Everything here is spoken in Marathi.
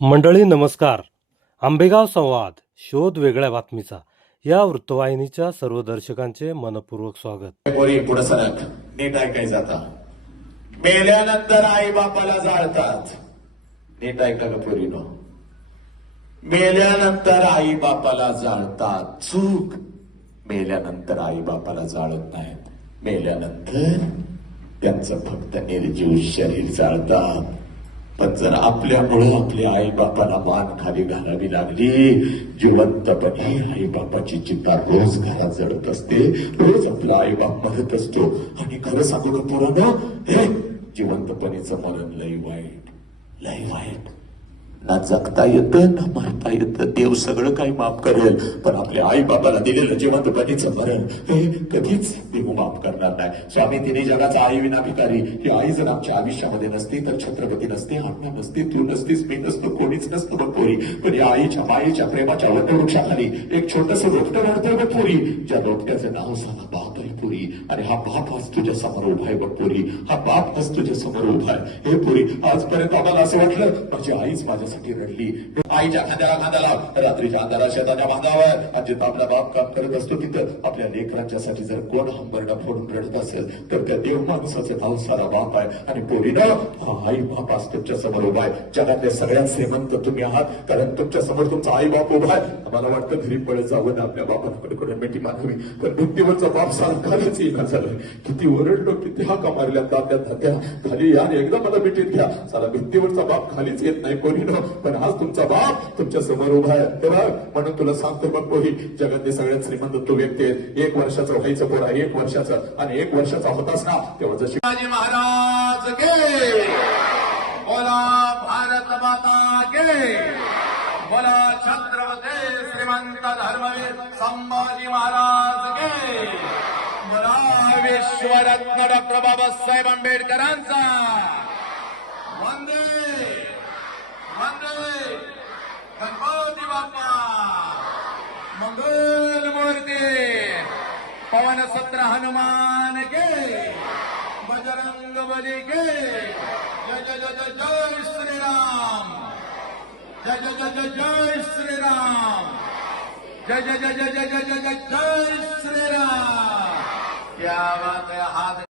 मंडळी नमस्कार. आंबेगाव संवाद शोध वेगळ्या बातमीचा. या वृत्तवाहिनीच्या सर्व दर्शकांचे मनपूर्वक स्वागत. पोरी पुढे सरक. नीट ऐकायचं आता. मेल्यानंतर आई बापाला जाळतात. नीट ऐका का पोरीनो? मेल्यानंतर आई बापाला जाळतात. चूक. मेल्यानंतर आई बापाला जाळत नाहीत. मेल्यानंतर त्यांचं फक्त निर्जीव शरीर जाळतात. पण जर आपल्यामुळं आपल्या आई बापाला मान खाली घालावी लागली जिवंतपणे आई बापाची चिंता रोज घरात जडत असते रोज आपला आई बाप म्हणत असतो. आणि खरं सांगू का पोरानं? हे जिवंतपणेचं मरण लय वाईट लय वाईट. ना जगता येतं ना मरता येतं. देव सगळं काही माफ करेल पण आपल्या आई बाबाला दिलेलं जिवंतपणीचं मरण हे कधीच देव माफ करणार नाही. स्वामी तिने जगाचा आई विना भिकारी ही आई जर आमच्या आयुष्यामध्ये नसती तर छत्रपती नसते आम्ही नसते तू नसतीस मी नसतो कोणीच नसतं बघ पोरी. पण या आईच्या माईच्या प्रेमाच्या वटवृक्षाखाली एक छोटस रोपटं वाढतंय बघ पोरी ज्या रोपट्याचं नाव झालं बाप आहे पुरी. आणि हा बाप आज तुझ्या समोर उभा आहे बघ हा बाप आज तुझ्या समोर उभा आहे. हे पुरी आजपर्यंत आम्हाला असं वाटलं माझी आईच माझ्यासाठी रडली आईच्या खांद्याला खांदा खांद्याला रात्रीच्या अंधारा शेताच्या बांधावर. जिथं आपला बाप काम करत असतो तिथं. आपल्या लेकरांच्यासाठी जर कोण हंबरडा फोडून रडत असेल तर त्या देव माणसाचे भाऊ बाप आहे. आणि पोरीनं आई बाप आज तुमच्यासमोर उभा आहे. जगातले सगळ्यात श्रीमंत तुम्ही आहात. कारण तुमच्यासमोर तुमचा आई बाप उभा आहे. आम्हाला वाटतं घरी पळत जावं ना आपल्या बापाकडे कडे मिठी मागावी. तर भिंतीवरचा बाप सारा खालीच येईना झालं किती ओरडलो किती हाका मारल्या तात्या तात्या. खाली या आणि एकदा मला मिठीत घ्या. सारा भिंतीवरचा बाप खालीच येत नाही कोणी पण आज तुमचा बाप तुमच्यासमोर उभा आहे. तेव्हा म्हणून तुला सांगतो बघ कोही जगातले सगळ्यात श्रीमंत तो व्यक्ती आहे एक वर्षाचं व्हायचं पोरा एक वर्षाचा. आणि एक वर्षाचा होताच ना तेव्हा जशी शिवाजी महाराज गे बोला भारत माता गे बोला छत्रपती श्रीमंत धर्मवीर संभाजी महाराज गे बोला विश्वरत्न डॉक्टर बाबासाहेब आंबेडकरांचा! वंदे! पवन सत्र हनुमान के बजरंग बली के जय जय जय जय श्री राम जय जय जय जय जय श्री राम जय जय जय जय जय जय जय जय श्री राम क्या बात है हाथ